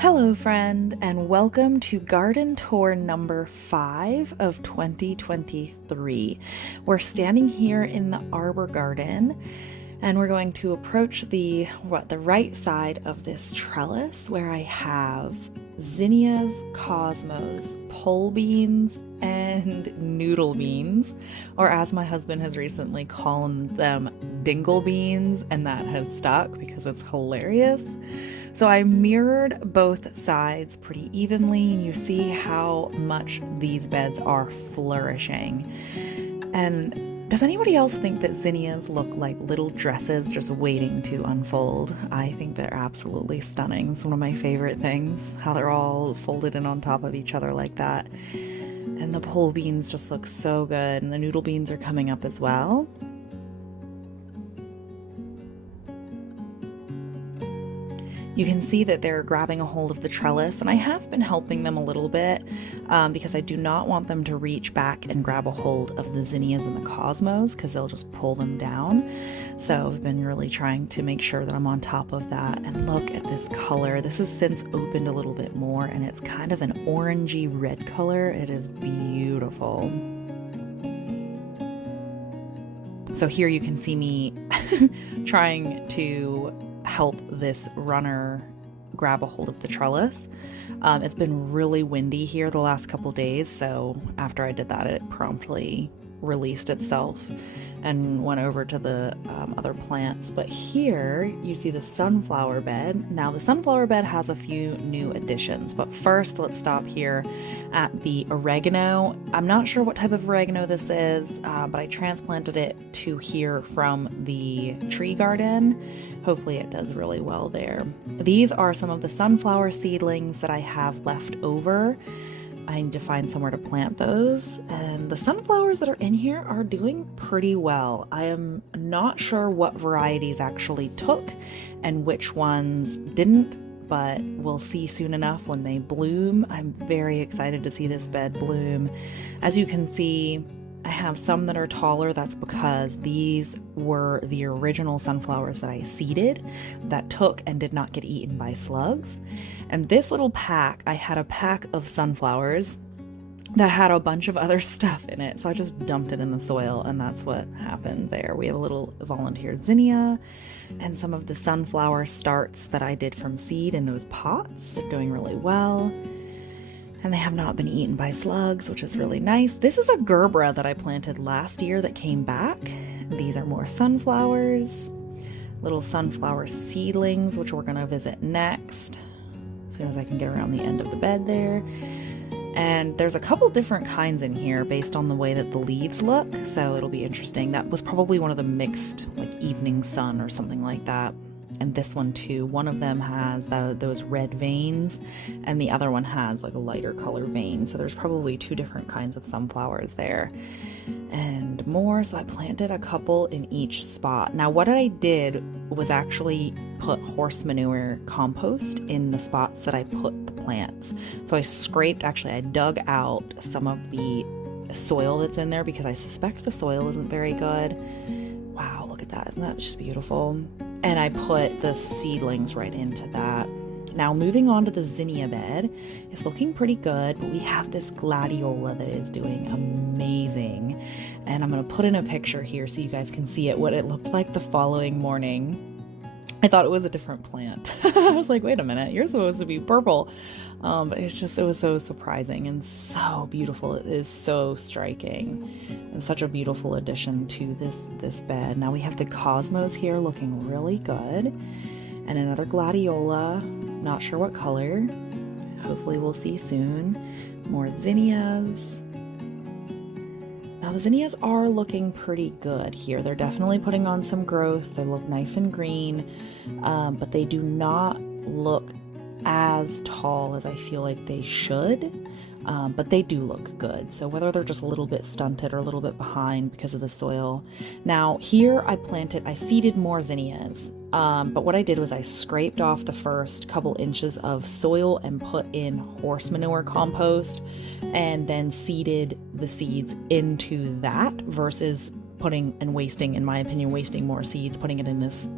Hello, friend, and welcome to garden tour number 5 of 2023. We're standing here in the arbor garden, and we're going to approach the right side of this trellis where I have zinnias, cosmos, pole beans, and noodle beans, or as my husband has recently called them, dingle beans, and that has stuck because it's hilarious. So I mirrored both sides pretty evenly, and you see how much these beds are flourishing. And does anybody else think that zinnias look like little dresses just waiting to unfold? I think they're absolutely stunning. It's one of my favorite things, how they're all folded in on top of each other like that. And the pole beans just look so good, and the noodle beans are coming up as well. You can see that they're grabbing a hold of the trellis, and I have been helping them a little bit because I do not want them to reach back and grab a hold of the zinnias and the cosmos because they'll just pull them down. So I've been really trying to make sure that I'm on top of that. And look at this color. This has since opened a little bit more, and it's kind of an orangey red color. It is beautiful. So here you can see me trying to help this runner grab a hold of the trellis. It's been really windy here the last couple days, so after I did that, it promptly released itself and went over to the other plants. But here you see the sunflower bed. Now the sunflower bed has a few new additions, but first let's stop here at the oregano. I'm not sure what type of oregano this is, but I transplanted it to here from the tree garden. Hopefully it does really well there. These are some of the sunflower seedlings that I have left over. I need to find somewhere to plant those, and the sunflowers that are in here are doing pretty well. I am not sure what varieties actually took and which ones didn't, but we'll see soon enough when they bloom. I'm very excited to see this bed bloom. As you can see, I have some that are taller. That's because these were the original sunflowers that I seeded that took and did not get eaten by slugs. And this little pack, I had a pack of sunflowers that had a bunch of other stuff in it. So I just dumped it in the soil, and that's what happened there. We have a little volunteer zinnia and some of the sunflower starts that I did from seed in those pots. They're doing really well. And they have not been eaten by slugs, which is really nice. This is a gerbera that I planted last year that came back. These are more sunflowers, little sunflower seedlings, which we're gonna visit next, as soon as I can get around the end of the bed there. And there's a couple different kinds in here based on the way that the leaves look, so it'll be interesting. That was probably one of the mixed, like evening sun or something like that. And this one too, one of them has those red veins, and the other one has like a lighter color vein. So there's probably two different kinds of sunflowers there and more. So I planted a couple in each spot. Now what I did was actually put horse manure compost in the spots that I put the plants. So I dug out some of the soil that's in there because I suspect the soil isn't very good. Wow, look at that. Isn't that just beautiful? And I put the seedlings right into that. Now moving on to the zinnia bed, it's looking pretty good, but we have this gladiola that is doing amazing. And I'm gonna put in a picture here so you guys can see it, what it looked like the following morning. I thought it was a different plant. I was like, wait a minute, you're supposed to be purple. But it was so surprising and so beautiful. It is so striking and such a beautiful addition to this bed. Now we have the cosmos here looking really good, and another gladiola, not sure what color. Hopefully we'll see soon. More zinnias. Now the zinnias are looking pretty good here. They're definitely putting on some growth. They look nice and green, but they do not look as tall as I feel like they should, but they do look good. So whether they're just a little bit stunted or a little bit behind because of the soil. Now here I seeded more zinnias, but what I did was I scraped off the first couple inches of soil and put in horse manure compost, and then seeded the seeds into that versus putting and wasting, in my opinion, wasting more seeds, putting it in this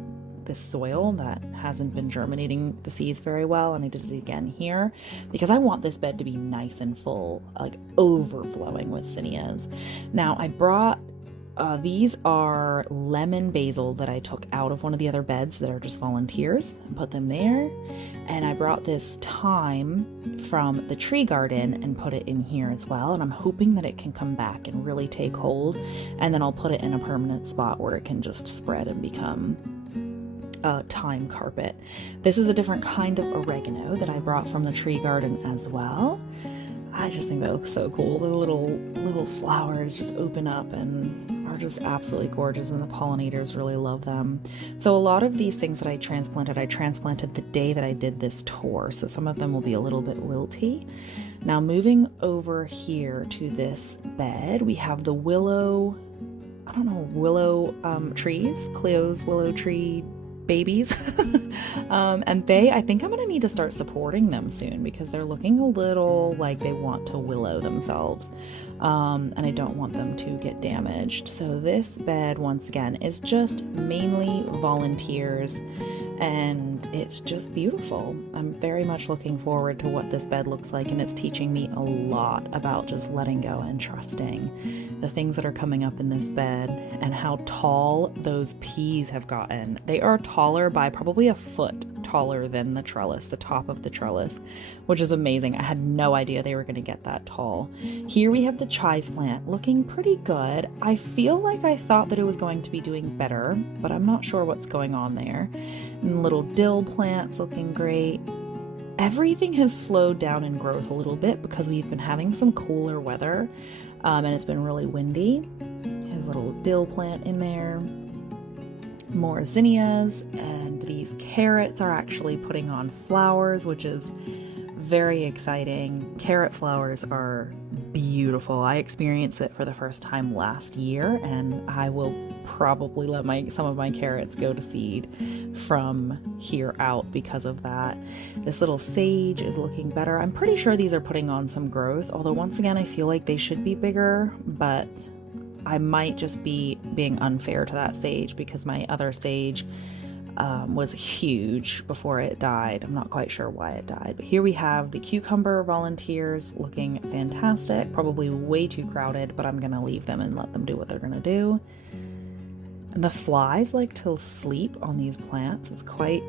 this soil that hasn't been germinating the seeds very well, and I did it again here because I want this bed to be nice and full, like overflowing with zinnias. Now I brought these are lemon basil that I took out of one of the other beds that are just volunteers and put them there. And I brought this thyme from the tree garden and put it in here as well. And I'm hoping that it can come back and really take hold. And then I'll put it in a permanent spot where it can just spread and become thyme carpet. This is a different kind of oregano that I brought from the tree garden as well. I just think that looks so cool. The little flowers just open up and are just absolutely gorgeous, and the pollinators really love them. So a lot of these things that I transplanted the day that I did this tour, so some of them will be a little bit wilty. Now moving over here to this bed, we have the willow trees, Cleo's willow tree babies. And I think I'm gonna need to start supporting them soon because they're looking a little like they want to willow themselves. And I don't want them to get damaged. So this bed, once again, is just mainly volunteers, and it's just beautiful. I'm very much looking forward to what this bed looks like, and it's teaching me a lot about just letting go and trusting the things that are coming up in this bed and how tall those peas have gotten. They are taller by probably a foot taller than the trellis, the top of the trellis, which is amazing. I had no idea they were going to get that tall. Here we have the chive plant looking pretty good. I feel like I thought that it was going to be doing better, but I'm not sure what's going on there. And little dill plants looking great. Everything has slowed down in growth a little bit because we've been having some cooler weather, and it's been really windy. A little dill plant in there. More zinnias, and these carrots are actually putting on flowers, which is very exciting. Carrot flowers are beautiful. I experienced it for the first time last year, and I will probably let some of my carrots go to seed from here out because of that. This little sage is looking better. I'm pretty sure these are putting on some growth, although once again I feel like they should be bigger, but I might just be being unfair to that sage because my other sage was huge before it died. I'm not quite sure why it died. But here we have the cucumber volunteers looking fantastic. Probably way too crowded, but I'm going to leave them and let them do what they're going to do. And the flies like to sleep on these plants.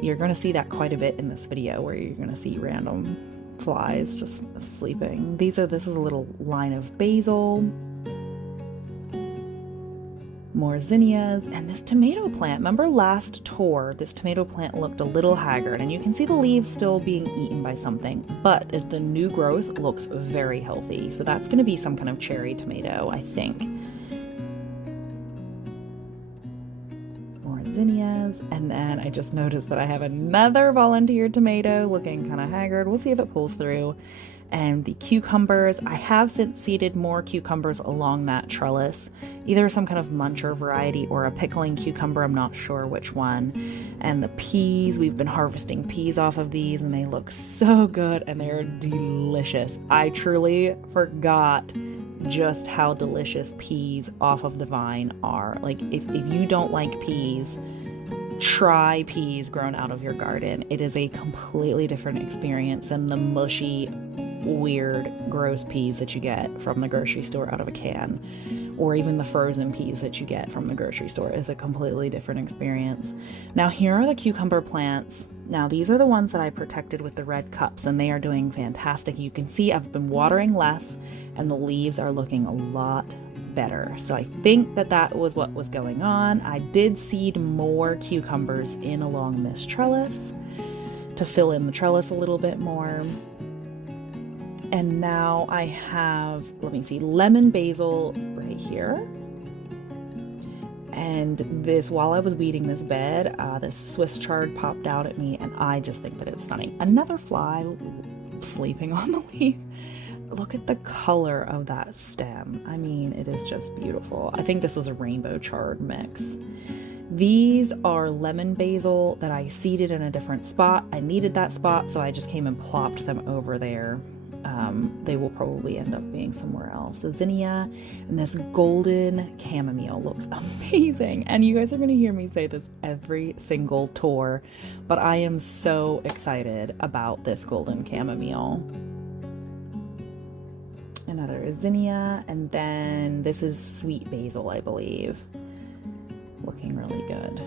You're going to see that quite a bit in this video where you're going to see random flies just sleeping. This is a little line of basil. More zinnias, and this tomato plant. Remember last tour, this tomato plant looked a little haggard, and you can see the leaves still being eaten by something, but the new growth looks very healthy. So that's going to be some kind of cherry tomato, I think. More zinnias, and then I just noticed that I have another volunteer tomato looking kind of haggard. We'll see if it pulls through. And the cucumbers, I have since seeded more cucumbers along that trellis, either some kind of muncher variety or a pickling cucumber, I'm not sure which one. And the peas, we've been harvesting peas off of these, and they look so good and they're delicious. I truly forgot just how delicious peas off of the vine are. Like if you don't like peas, try peas grown out of your garden. It is a completely different experience than the mushy, weird, gross peas that you get from the grocery store out of a can, or even the frozen peas that you get from the grocery store. Is a completely different experience. Now here are the cucumber plants. Now these are the ones that I protected with the red cups, and they are doing fantastic. You can see I've been watering less, and the leaves are looking a lot better. So I think that was what was going on. I did seed more cucumbers in along this trellis to fill in the trellis a little bit more. And now I have, lemon basil right here. And this, while I was weeding this bed, this Swiss chard popped out at me, and I just think that it's stunning. Another fly sleeping on the leaf. Look at the color of that stem. I mean, it is just beautiful. I think this was a rainbow chard mix. These are lemon basil that I seeded in a different spot. I needed that spot, so I just came and plopped them over there. they will probably end up being somewhere else. So zinnia and this golden chamomile looks amazing. And you guys are going to hear me say this every single tour, but I am so excited about this golden chamomile. Another zinnia, and then this is sweet basil, I believe. Looking really good.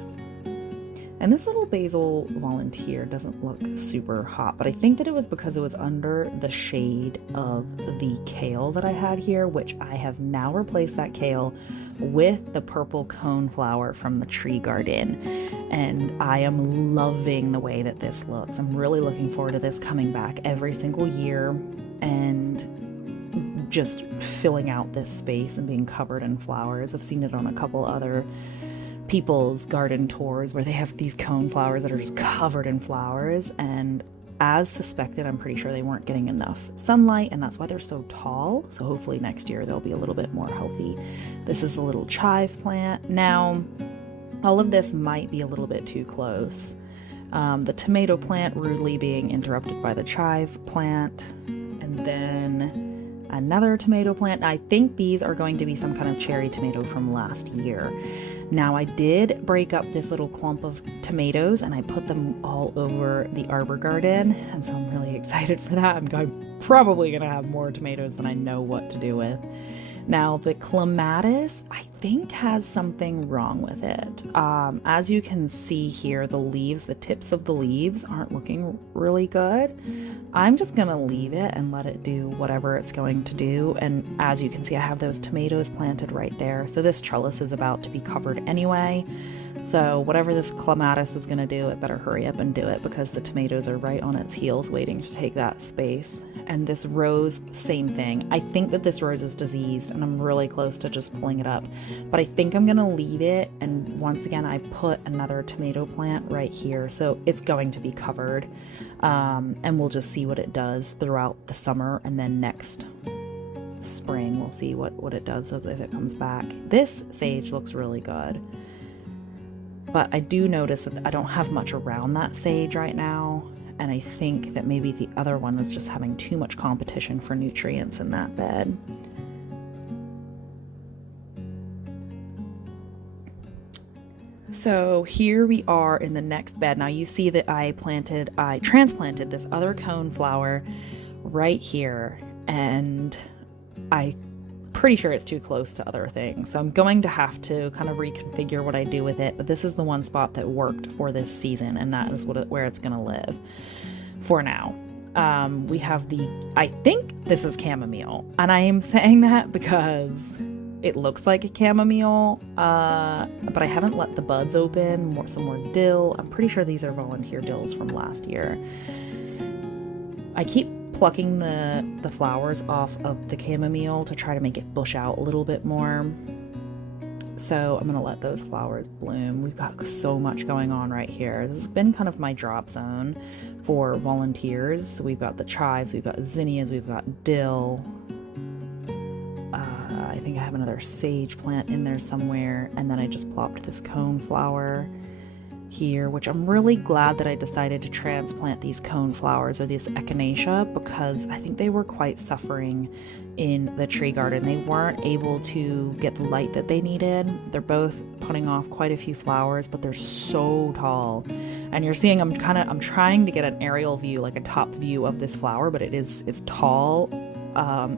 And this little basil volunteer doesn't look super hot, but I think that it was because it was under the shade of the kale that I had here, which I have now replaced that kale with the purple coneflower from the tree garden. And I am loving the way that this looks. I'm really looking forward to this coming back every single year and just filling out this space and being covered in flowers. I've seen it on a couple other people's garden tours where they have these cone flowers that are just covered in flowers, and as suspected, I'm pretty sure they weren't getting enough sunlight, and that's why they're so tall. So hopefully next year they'll be a little bit more healthy. This is the little chive plant. Now, all of this might be a little bit too close. The tomato plant rudely being interrupted by the chive plant, and then another tomato plant. I think these are going to be some kind of cherry tomato from last year. Now, I did break up this little clump of tomatoes and I put them all over the arbor garden, and so I'm really excited for that. I'm probably going to have more tomatoes than I know what to do with. Now, the clematis, I think, has something wrong with it. As you can see here, the leaves, the tips of the leaves aren't looking really good. I'm just going to leave it and let it do whatever it's going to do. And as you can see, I have those tomatoes planted right there. So this trellis is about to be covered anyway. So whatever this clematis is going to do, it better hurry up and do it, because the tomatoes are right on its heels waiting to take that space. And this rose, same thing. I think that this rose is diseased and I'm really close to just pulling it up, but I think I'm going to leave it. And once again, I put another tomato plant right here, so it's going to be covered. And we'll just see what it does throughout the summer, and then next spring we'll see what it does if it comes back. This sage looks really good, but I do notice that I don't have much around that sage right now, and I think that maybe the other one was just having too much competition for nutrients in that bed. So here we are in the next bed. Now you see that I transplanted this other cone flower right here, and I'm pretty sure it's too close to other things. So I'm going to have to kind of reconfigure what I do with it, but this is the one spot that worked for this season, and that is where it's going to live for now. We have I think this is chamomile, and I am saying that because it looks like a chamomile, but I haven't let the buds open. Some more dill. I'm pretty sure these are volunteer dills from last year. I keep plucking the flowers off of the chamomile to try to make it bush out a little bit more. So I'm going to let those flowers bloom. We've got so much going on right here. This has been kind of my drop zone for volunteers. So we've got the chives, we've got zinnias, we've got dill. I think I have another sage plant in there somewhere, and then I just plopped this cone flower here, which I'm really glad that I decided to transplant these cone flowers, or this echinacea, because I think they were quite suffering in the tree garden. They weren't able to get the light that they needed. They're both putting off quite a few flowers, but they're so tall. And you're seeing I'm trying to get an aerial view, like a top view of this flower, but it's tall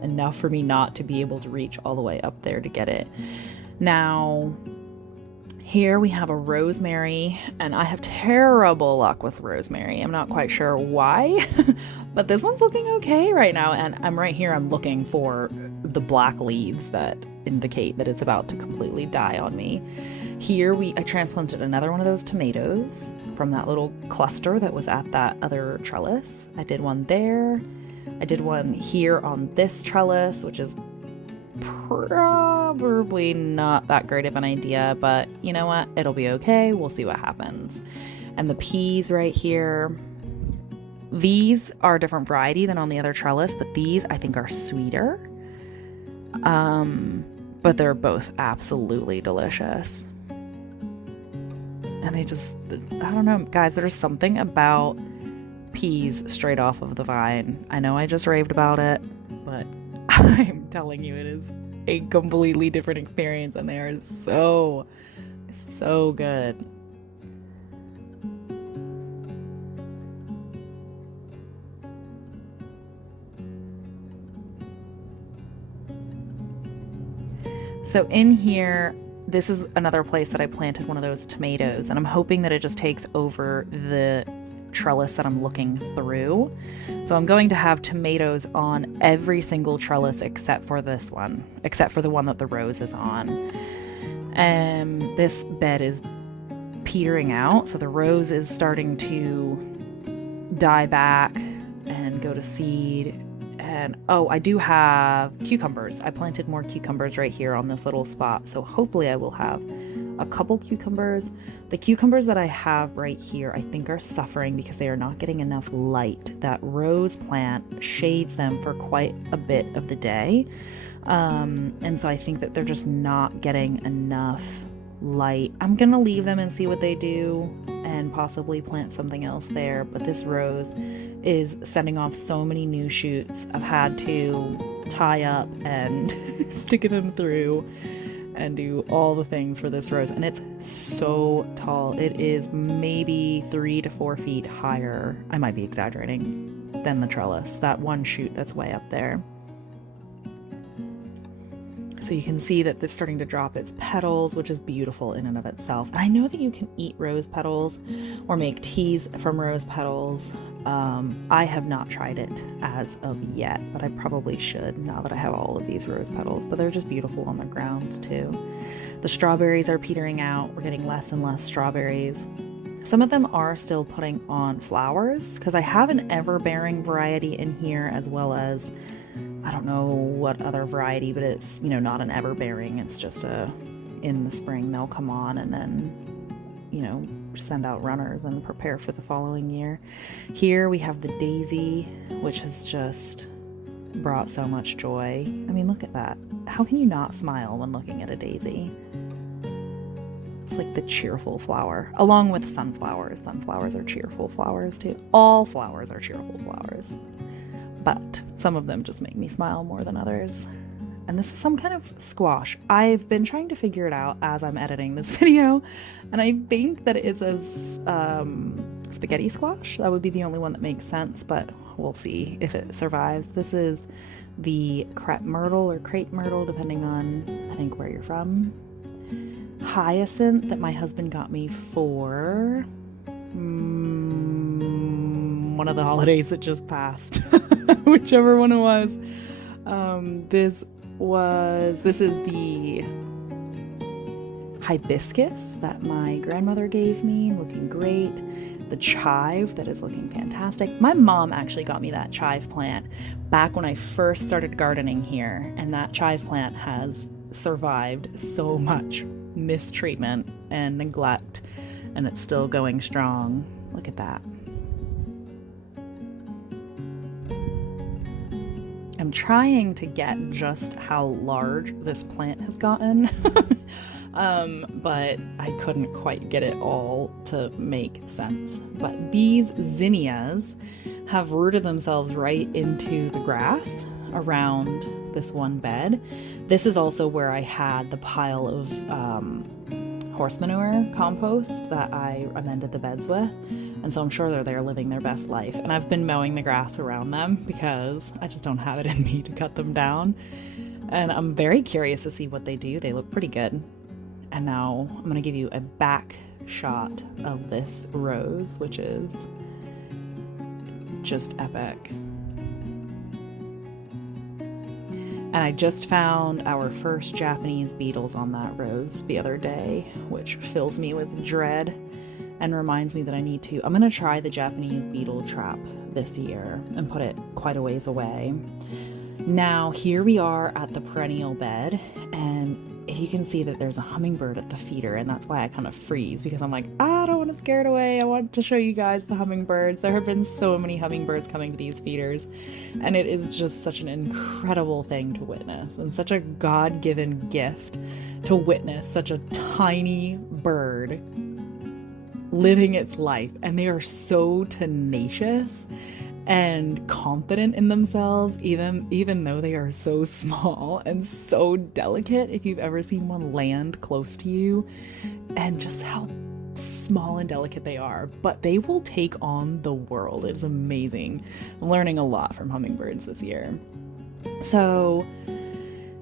enough for me not to be able to reach all the way up there to get it. Now, here we have a rosemary, and I have terrible luck with rosemary. I'm not quite sure why, but this one's looking okay right now. And I'm right here, I'm looking for the black leaves that indicate that it's about to completely die on me. Here I transplanted another one of those tomatoes from that little cluster that was at that other trellis. I did one there. I did one here on this trellis, which is probably not that great of an idea, but you know what? It'll be okay. We'll see what happens. And the peas right here. These are a different variety than on the other trellis, but these I think are sweeter. But they're both absolutely delicious. And they just, I don't know, guys, there's something about peas straight off of the vine. I know I just raved about it, but I'm telling you, it is a completely different experience, and they are so good. So in here, this is another place that I planted one of those tomatoes, and I'm hoping that it just takes over the trellis that I'm looking through. So I'm going to have tomatoes on every single trellis except for this one, except for the one that the rose is on. This bed is petering out, so the rose is starting to die back and go to seed. And oh, I do have cucumbers. I planted more cucumbers right here on this little spot, so hopefully I will have a couple cucumbers. The cucumbers that I have right here, I think, are suffering because they are not getting enough light. That rose plant shades them for quite a bit of the day, and so I think that they're just not getting enough light. I'm gonna leave them and see what they do and possibly plant something else there, but this rose is sending off so many new shoots. I've had to tie up and stick them through and do all the things for this rose, and it's so tall. It is maybe 3 to 4 feet higher, I might be exaggerating, than the trellis, that one shoot that's way up there. So you can see that this is starting to drop its petals, which is beautiful in and of itself. And I know that you can eat rose petals or make teas from rose petals. I have not tried it as of yet, but I probably should now that I have all of these rose petals. But they're just beautiful on the ground too. The strawberries are petering out. We're getting less and less strawberries. Some of them are still putting on flowers because I have an ever-bearing variety in here, as well as I don't know what other variety, but it's, you know, not an ever-bearing. It's just in the spring they'll come on and then, you know, send out runners and prepare for the following year. Here we have the daisy, which has just brought so much joy. I mean, look at that. How can you not smile when looking at a daisy? It's like the cheerful flower, along with sunflowers. Sunflowers are cheerful flowers too. All flowers are cheerful flowers, but some of them just make me smile more than others. And this is some kind of squash. I've been trying to figure it out as I'm editing this video, and I think that it's a spaghetti squash. That would be the only one that makes sense, but we'll see if it survives. This is the crepe myrtle or crepe myrtle, depending on, I think, where you're from. Hyacinth that my husband got me for one of the holidays that just passed, whichever one it was. This is the hibiscus that my grandmother gave me, looking great. The chive that is looking fantastic. My mom actually got me that chive plant back when I first started gardening here, and that chive plant has survived so much mistreatment and neglect, and it's still going strong. Look at that. I'm trying to get just how large this plant has gotten, but I couldn't quite get it all to make sense. But these zinnias have rooted themselves right into the grass around this one bed. This is also where I had the pile of horse manure compost that I amended the beds with. And so I'm sure they're there living their best life. And I've been mowing the grass around them because I just don't have it in me to cut them down. And I'm very curious to see what they do. They look pretty good. And now I'm going to give you a back shot of this rose, which is just epic. And I just found our first Japanese beetles on that rose the other day, which fills me with dread and reminds me that I'm going to try the Japanese beetle trap this year and put it quite a ways away. Now, here we are at the perennial bed, and you can see that there's a hummingbird at the feeder, and that's why I kind of freeze, because I'm like, I don't want to scare it away. I want to show you guys the hummingbirds. There have been so many hummingbirds coming to these feeders, and it is just such an incredible thing to witness, and such a God-given gift to witness such a tiny bird living its life, and they are so tenacious and confident in themselves, even though they are so small and so delicate. If you've ever seen one land close to you, and just how small and delicate they are, but they will take on the world. It's amazing. I'm learning a lot from hummingbirds this year. So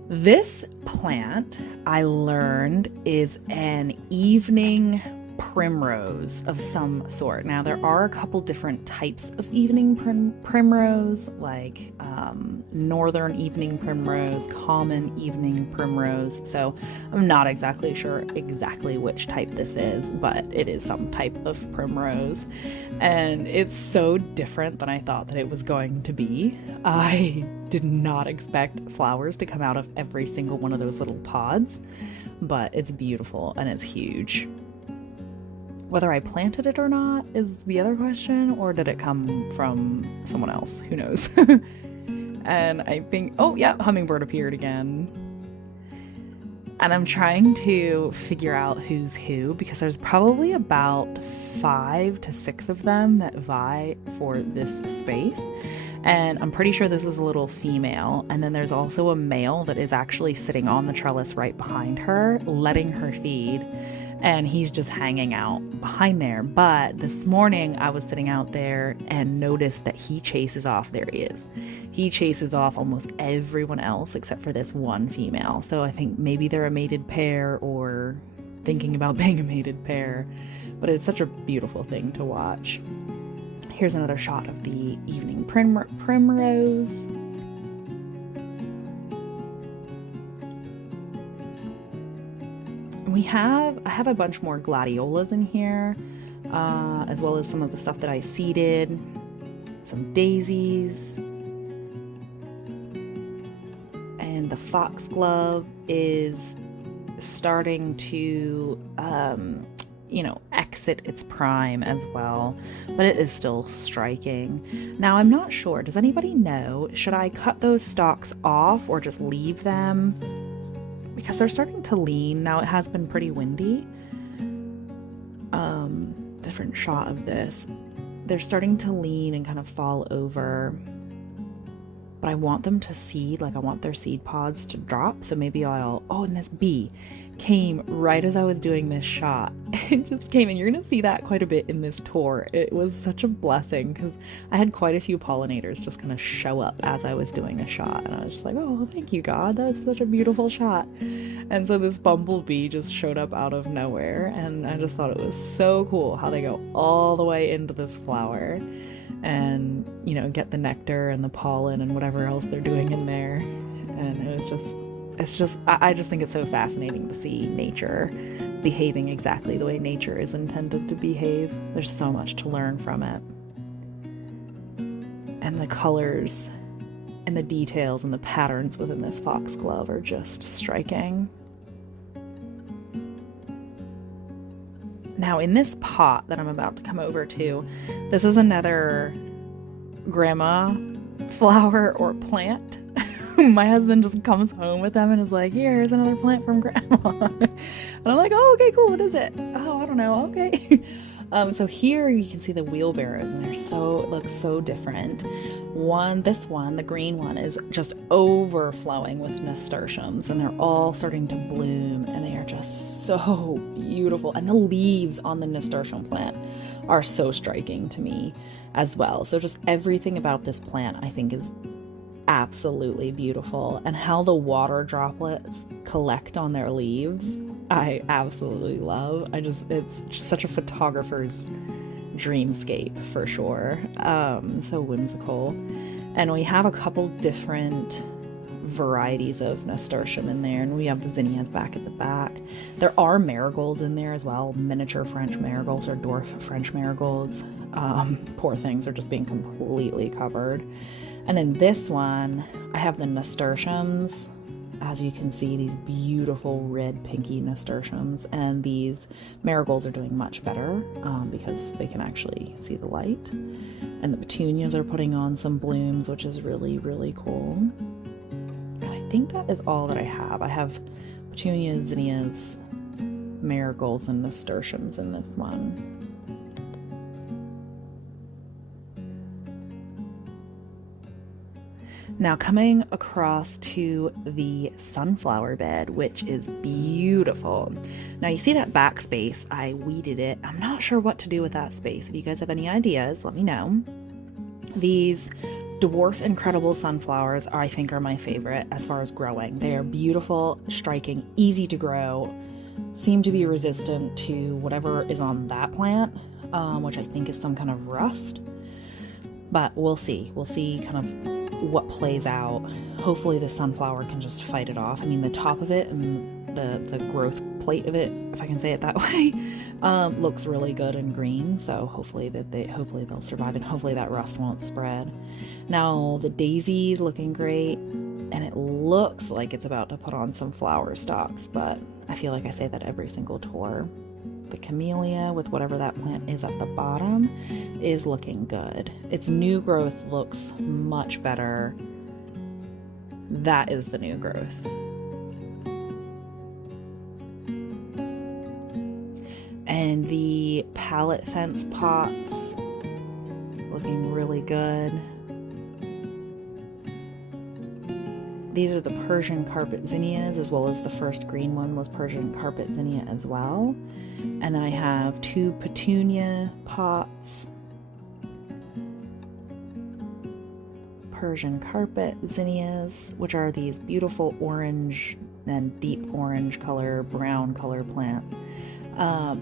this plant, I learned, is an evening primrose of some sort. Now, there are a couple different types of evening primrose, like northern evening primrose, common evening primrose. So I'm not exactly sure exactly which type this is, but it is some type of primrose. And it's so different than I thought that it was going to be. I did not expect flowers to come out of every single one of those little pods, but it's beautiful and it's huge. Whether I planted it or not is the other question, or did it come from someone else? Who knows? And I think, oh yeah, hummingbird appeared again. And I'm trying to figure out who's who, because there's probably about 5 to 6 of them that vie for this space. And I'm pretty sure this is a little female. And then there's also a male that is actually sitting on the trellis right behind her, letting her feed. And he's just hanging out behind there. But this morning I was sitting out there and noticed that he chases off. There he is. He chases off almost everyone else except for this one female. So I think maybe they're a mated pair or thinking about being a mated pair. But it's such a beautiful thing to watch. Here's another shot of the evening primrose. I have a bunch more gladiolas in here, as well as some of the stuff that I seeded, some daisies, and the foxglove is starting to, exit its prime as well, but it is still striking. Now, I'm not sure. Does anybody know? Should I cut those stalks off or just leave them? Because they're starting to lean. Now, it has been pretty windy. Different shot of this. They're starting to lean and kind of fall over. But I want them to seed, like I want their seed pods to drop. So maybe and this bee came right as I was doing this shot. It just came, and you're going to see that quite a bit in this tour. It was such a blessing because I had quite a few pollinators just kind of show up as I was doing a shot. And I was just like, oh, thank you, God. That's such a beautiful shot. And so this bumblebee just showed up out of nowhere. And I just thought it was so cool how they go all the way into this flower and, get the nectar and the pollen and whatever else they're doing in there. And I just think it's so fascinating to see nature behaving exactly the way nature is intended to behave. There's so much to learn from it. And the colors and the details and the patterns within this foxglove are just striking. Now, in this pot that I'm about to come over to, this is another grandma flower or plant. My husband just comes home with them and is like, here's another plant from grandma. And I'm like, oh, okay, cool. What is it? Oh, I don't know. Okay. So here you can see the wheelbarrows, and it looks so different. The green one is just overflowing with nasturtiums, and they're all starting to bloom, and they are just so beautiful. And the leaves on the nasturtium plant are so striking to me as well. So just everything about this plant, I think, is absolutely beautiful. And how the water droplets collect on their leaves, I absolutely love. It's just such a photographer's dreamscape for sure. So whimsical. And we have a couple different varieties of nasturtium in there, and we have the zinnias back at the back. There are marigolds in there as well, miniature French marigolds or dwarf French marigolds. Poor things are just being completely covered. And in this one, I have the nasturtiums. As you can see, these beautiful red pinky nasturtiums, and these marigolds are doing much better because they can actually see the light. And the petunias are putting on some blooms, which is really, really cool. And I think that is all that I have. I have petunias, zinnias, marigolds, and nasturtiums in this one. Now coming across to the sunflower bed, which is beautiful. Now you see that back space, I weeded it. I'm not sure what to do with that space. If you guys have any ideas, let me know. These dwarf incredible sunflowers I think are my favorite as far as growing. They are beautiful, striking, easy to grow, seem to be resistant to whatever is on that plant, which I think is some kind of rust. But we'll see. We'll see kind of what plays out. Hopefully the sunflower can just fight it off. I mean, the top of it and the growth plate of it, if I can say it that way, looks really good and green. So hopefully they'll survive, and hopefully that rust won't spread. Now the daisy's looking great, and it looks like it's about to put on some flower stalks, but I feel like I say that every single tour. The camellia, with whatever that plant is at the bottom, is looking good. Its new growth looks much better. That is the new growth. And the pallet fence pots looking really good. These are the Persian carpet zinnias, as well as the first green one was Persian carpet zinnia as well. And then I have 2 petunia pots, Persian carpet zinnias, which are these beautiful orange and deep orange color, brown color plants,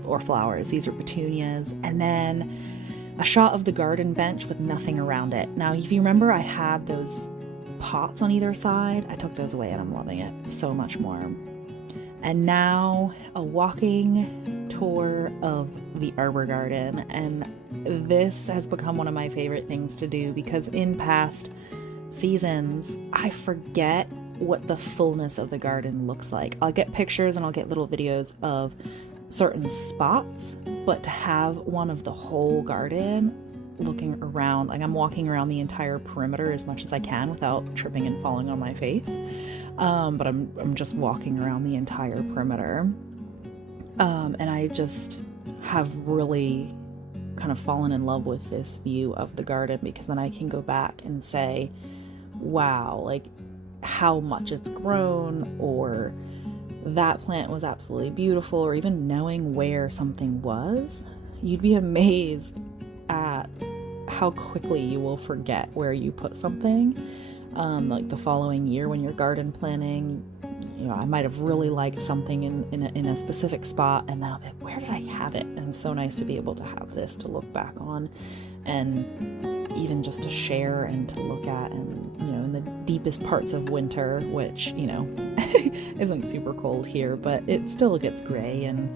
or flowers. These are petunias. And then a shot of the garden bench with nothing around it. Now, if you remember, I had those pots on either side. I took those away and I'm loving it so much more. And now a walking tour of the arbor garden, and this has become one of my favorite things to do because in past seasons I forget what the fullness of the garden looks like. I'll get pictures and I'll get little videos of certain spots, but to have one of the whole garden looking around, like I'm walking around the entire perimeter as much as I can without tripping and falling on my face. But I'm just walking around the entire perimeter. And I just have really kind of fallen in love with this view of the garden, because then I can go back and say, wow, like how much it's grown, or that plant was absolutely beautiful, or even knowing where something was. You'd be amazed at how quickly you will forget where you put something. Like the following year when you're garden planning, you know, I might have really liked something in a specific spot, and then I'll be like, where did I have it? And it's so nice to be able to have this to look back on, and even just to share and to look at. And, you know, in the deepest parts of winter, which, you know, isn't super cold here, but it still gets gray and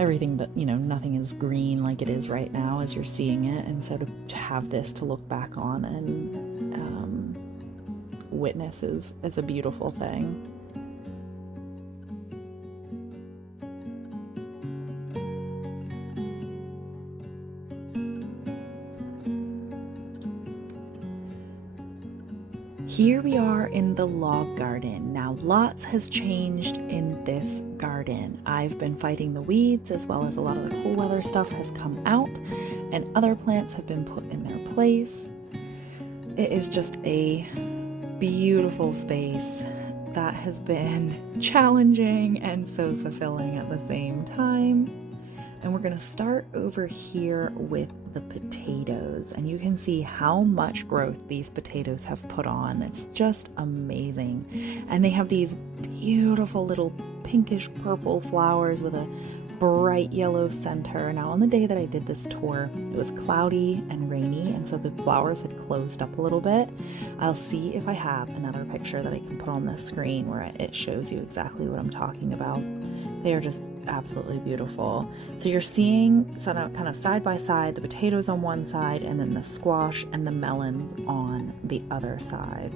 everything, that, you know, nothing is green like it is right now as you're seeing it. And so to have this to look back on and witness is a beautiful thing. Here we are in the log garden. Now, lots has changed in this garden. I've been fighting the weeds, as well as a lot of the cool weather stuff has come out, and other plants have been put in their place. It is just a beautiful space that has been challenging and so fulfilling at the same time. And we're going to start over here with the potatoes, and you can see how much growth these potatoes have put on. It's just amazing. And they have these beautiful little pinkish purple flowers with a bright yellow center. Now, on the day that I did this tour, it was cloudy and rainy, and so the flowers had closed up a little bit. I'll see if I have another picture that I can put on the screen where it shows you exactly what I'm talking about. They are just absolutely beautiful. So you're seeing sort of kind of side by side the potatoes on one side, and then the squash and the melons on the other side.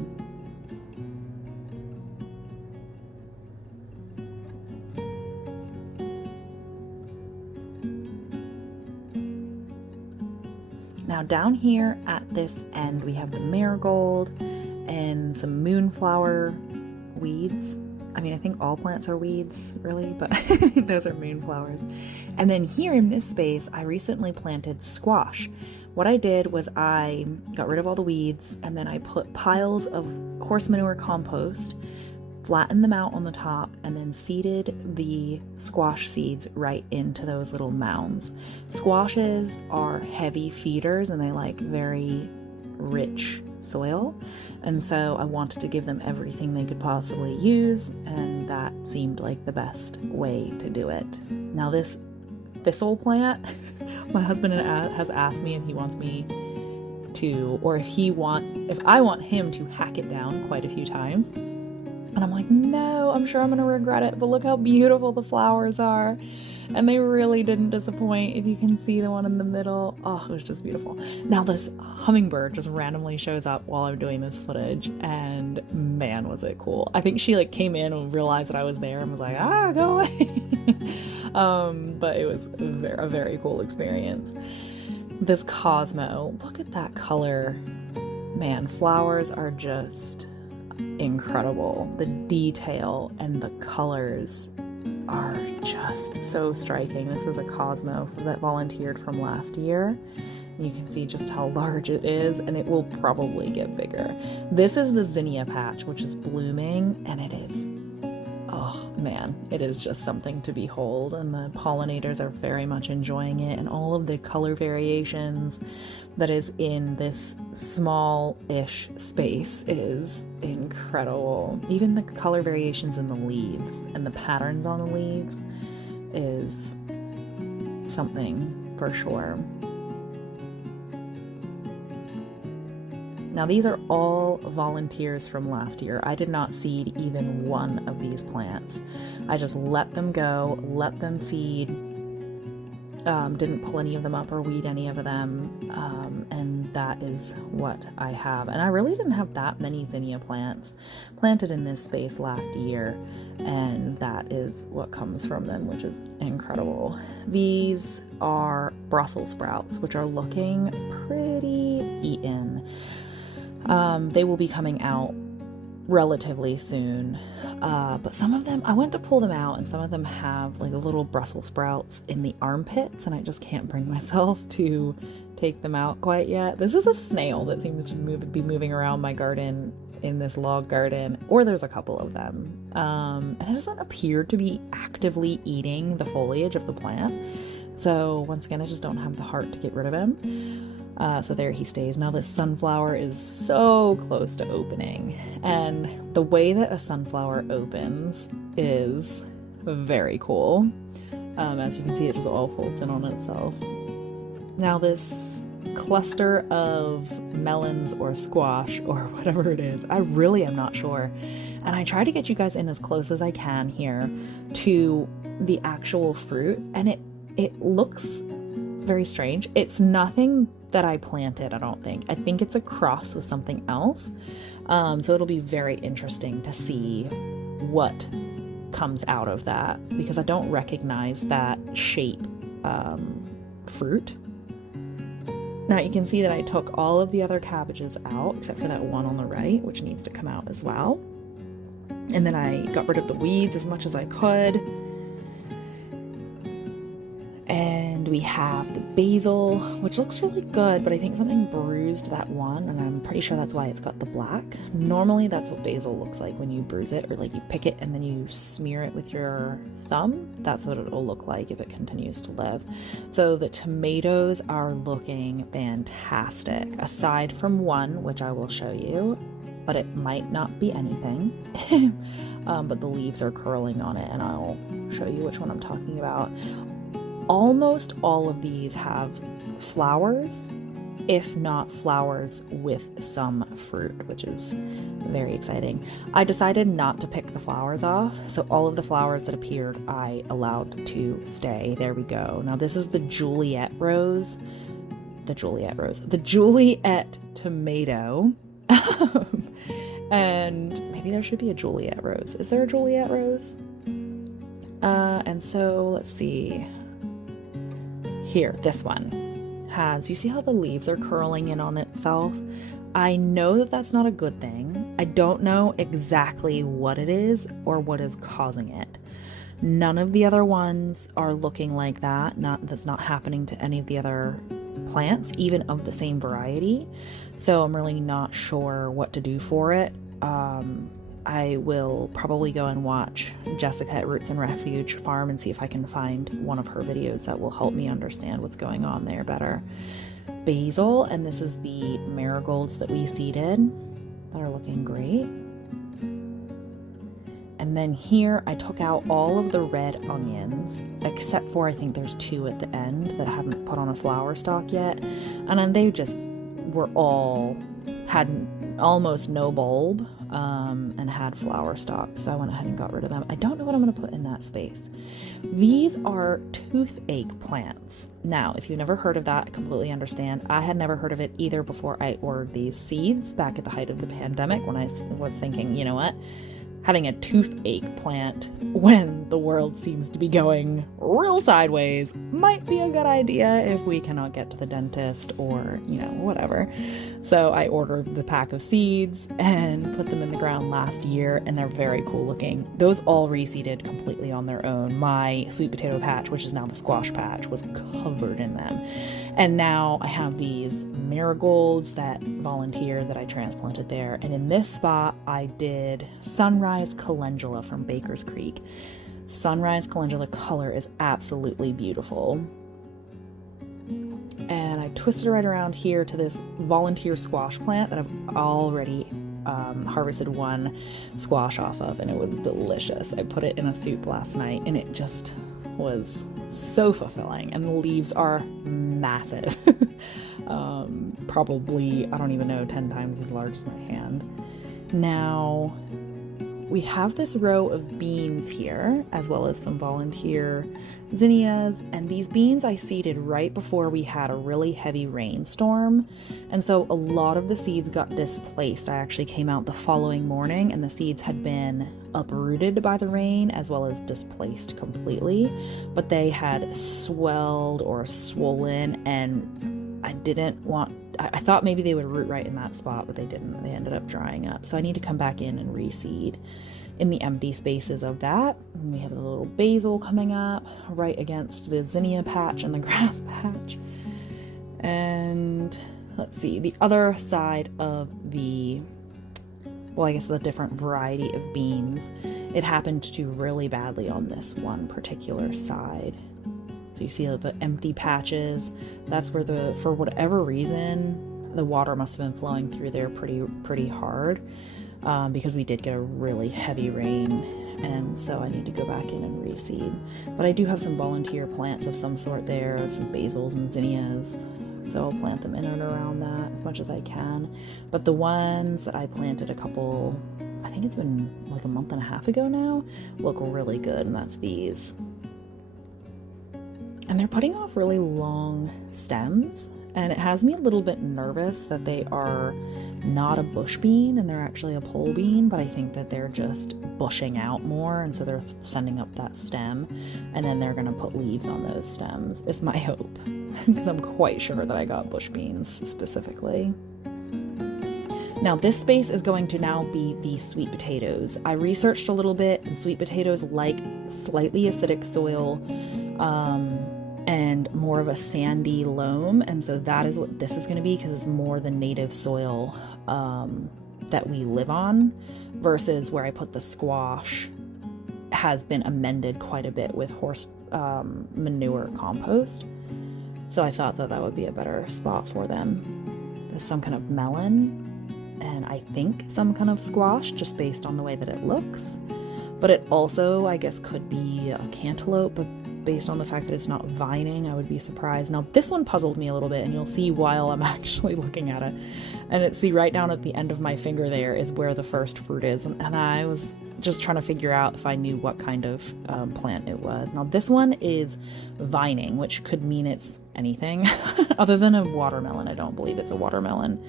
Now down here at this end, we have the marigold and some moonflower weeds. I mean, I think all plants are weeds, really, but those are moonflowers. And then here in this space, I recently planted squash. What I did was I got rid of all the weeds, and then I put piles of horse manure compost, flattened them out on the top, and then seeded the squash seeds right into those little mounds. Squashes are heavy feeders and they like very rich soil, and so I wanted to give them everything they could possibly use, and that seemed like the best way to do it. Now this thistle plant, my husband has asked me if he wants me to, or if I want him to hack it down quite a few times. And I'm like, no, I'm sure I'm gonna regret it, but look how beautiful the flowers are. And they really didn't disappoint. If you can see the one in the middle, oh, it was just beautiful. Now this hummingbird just randomly shows up while I'm doing this footage, and man, was it cool. I think she like came in and realized that I was there and was like, go away. But it was a very cool experience. This Cosmo, look at that color. Man, flowers are just incredible. The detail and the colors are just so striking. This is a Cosmo that volunteered from last year. You can see just how large it is, and it will probably get bigger. This is the zinnia patch, which is blooming, and it is, oh man, it is just something to behold, and the pollinators are very much enjoying it, and all of the color variations that is in this small-ish space is incredible. Even the color variations in the leaves and the patterns on the leaves is something for sure. Now these are all volunteers from last year. I did not seed even one of these plants. I just let them go, let them seed, didn't pull any of them up or weed any of them, and that is what I have. And I really didn't have that many zinnia plants planted in this space last year, and that is what comes from them, which is incredible. These are Brussels sprouts, which are looking pretty eaten. They will be coming out relatively soon, but some of them, I went to pull them out, and some of them have like little Brussels sprouts in the armpits, and I just can't bring myself to take them out quite yet. This is a snail that seems to be moving around my garden in this log garden, or there's a couple of them, and it doesn't appear to be actively eating the foliage of the plant. So once again, I just don't have the heart to get rid of him. So there he stays. Now this sunflower is so close to opening, and the way that a sunflower opens is very cool. As you can see, it just all folds in on itself. Now this cluster of melons or squash or whatever it is, I really am not sure. And I try to get you guys in as close as I can here to the actual fruit, and it looks very strange. It's nothing that I planted, I don't think. I think it's a cross with something else. So it'll be very interesting to see what comes out of that, because I don't recognize that shape fruit. Now you can see that I took all of the other cabbages out except for that one on the right, which needs to come out as well. And then I got rid of the weeds as much as I could. And we have the basil, which looks really good, but I think something bruised that one, and I'm pretty sure that's why it's got the black. Normally that's what basil looks like when you bruise it, or like you pick it and then you smear it with your thumb. That's what it'll look like if it continues to live. So the tomatoes are looking fantastic, aside from one, which I will show you, but it might not be anything. But the leaves are curling on it, and I'll show you which one I'm talking about. Almost all of these have flowers, if not flowers with some fruit, which is very exciting. I decided not to pick the flowers off, so all of the flowers that appeared I allowed to stay. There we go. Now this is the Juliet rose. The Juliet tomato. And maybe there should be a Juliet rose. Is there a Juliet rose? And so let's see. Here, this one has, you see how the leaves are curling in on itself? I know that that's not a good thing. I don't know exactly what it is or what is causing it. None of the other ones are looking like that. That's not happening to any of the other plants, even of the same variety. So I'm really not sure what to do for it. I will probably go and watch Jessica at Roots and Refuge Farm and see if I can find one of her videos that will help me understand what's going on there better. Basil, and this is the marigolds that we seeded that are looking great. And then here I took out all of the red onions, except for I think there's 2 at the end that I haven't put on a flower stalk yet. And then they just were had almost no bulb and had flower stalks. So I went ahead and got rid of them. I don't know what I'm going to put in that space. These are toothache plants. Now, if you've never heard of that, I completely understand. I had never heard of it either before I ordered these seeds back at the height of the pandemic when I was thinking, you know what? Having a toothache plant when the world seems to be going real sideways might be a good idea if we cannot get to the dentist or, whatever. So I ordered the pack of seeds and put them in the ground last year, and they're very cool looking. Those all reseeded completely on their own. My sweet potato patch, which is now the squash patch, was covered in them. And now I have these marigolds that volunteered that I transplanted there. And in this spot, I did Sunrise Calendula from Baker's Creek. Sunrise Calendula color is absolutely beautiful. And I twisted right around here to this volunteer squash plant that I've already harvested one squash off of, and it was delicious. I put it in a soup last night, and it just was so fulfilling, and the leaves are massive. Probably, I don't even know, 10 times as large as my hand. Now, we have this row of beans here, as well as some volunteer zinnias, and these beans I seeded right before we had a really heavy rainstorm, and so a lot of the seeds got displaced. I actually came out the following morning, and the seeds had been uprooted by the rain as well as displaced completely, but they had swelled or swollen, and I thought maybe they would root right in that spot, but they didn't. They ended up drying up. So I need to come back in and reseed in the empty spaces of that. And we have a little basil coming up right against the zinnia patch and the grass patch. And let's see, the other side of the different variety of beans, it happened to do really badly on this one particular side. So you see the empty patches, that's where for whatever reason, the water must have been flowing through there pretty hard, because we did get a really heavy rain, and so I need to go back in and reseed. But I do have some volunteer plants of some sort there, some basils and zinnias, so I'll plant them in and around that as much as I can. But the ones that I planted I think it's been like a month and a half ago now, look really good, and that's these. And they're putting off really long stems, and it has me a little bit nervous that they are not a bush bean and they're actually a pole bean, but I think that they're just bushing out more, and so they're sending up that stem, and then they're going to put leaves on those stems, is my hope, because I'm quite sure that I got bush beans specifically. Now this space is going to now be the sweet potatoes. I researched a little bit, and sweet potatoes like slightly acidic soil, and more of a sandy loam, and so that is what this is going to be, because it's more the native soil that we live on, versus where I put the squash has been amended quite a bit with horse manure compost. So I thought that would be a better spot for them. There's some kind of melon, and I think some kind of squash, just based on the way that it looks, but it also, I guess, could be a cantaloupe, but based on the fact that it's not vining, I would be surprised. Now this one puzzled me a little bit, and you'll see while I'm actually looking at it. And see right down at the end of my finger there is where the first fruit is, and I was just trying to figure out if I knew what kind of plant it was. Now this one is vining, which could mean it's anything other than a watermelon. I don't believe it's a watermelon.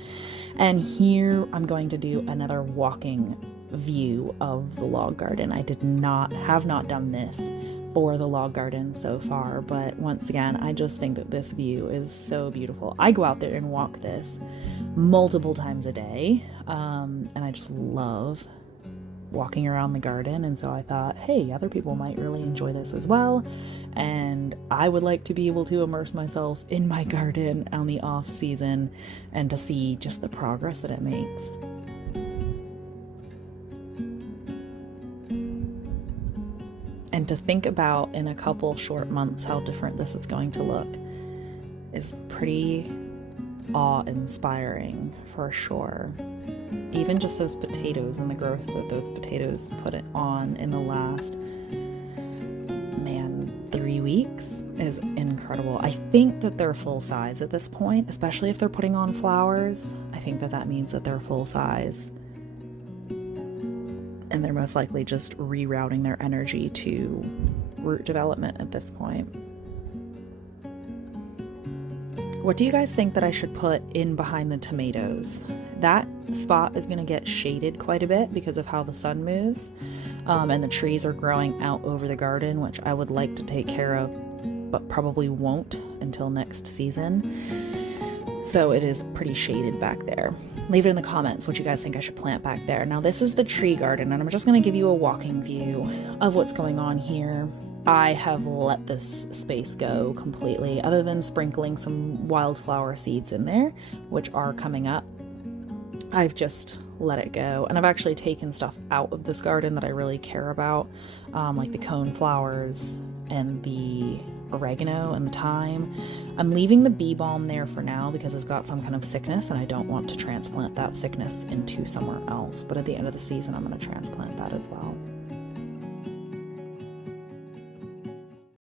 And here I'm going to do another walking view of the log garden. I have not done this for the log garden so far, but once again, I just think that this view is so beautiful. I go out there and walk this multiple times a day, and I just love walking around the garden, and so I thought, hey, other people might really enjoy this as well, and I would like to be able to immerse myself in my garden on the off-season and to see just the progress that it makes. And to think about in a couple short months how different this is going to look is pretty awe-inspiring for sure. Even just those potatoes and the growth that those potatoes put it on in the last, 3 weeks is incredible. I think that they're full size at this point, especially if they're putting on flowers. I think that that means that they're full size. And they're most likely just rerouting their energy to root development at this point. What do you guys think that I should put in behind the tomatoes? That spot is going to get shaded quite a bit because of how the sun moves. And the trees are growing out over the garden, which I would like to take care of, but probably won't until next season. So it is pretty shaded back there. Leave it in the comments what you guys think I should plant back there. Now this is the tree garden, and I'm just going to give you a walking view of what's going on here. I have let this space go completely, other than sprinkling some wildflower seeds in there, which are coming up. I've just let it go, and I've actually taken stuff out of this garden that I really care about, like the cone flowers and the oregano and the thyme. I'm leaving the bee balm there for now because it's got some kind of sickness and I don't want to transplant that sickness into somewhere else, but at the end of the season I'm going to transplant that as well.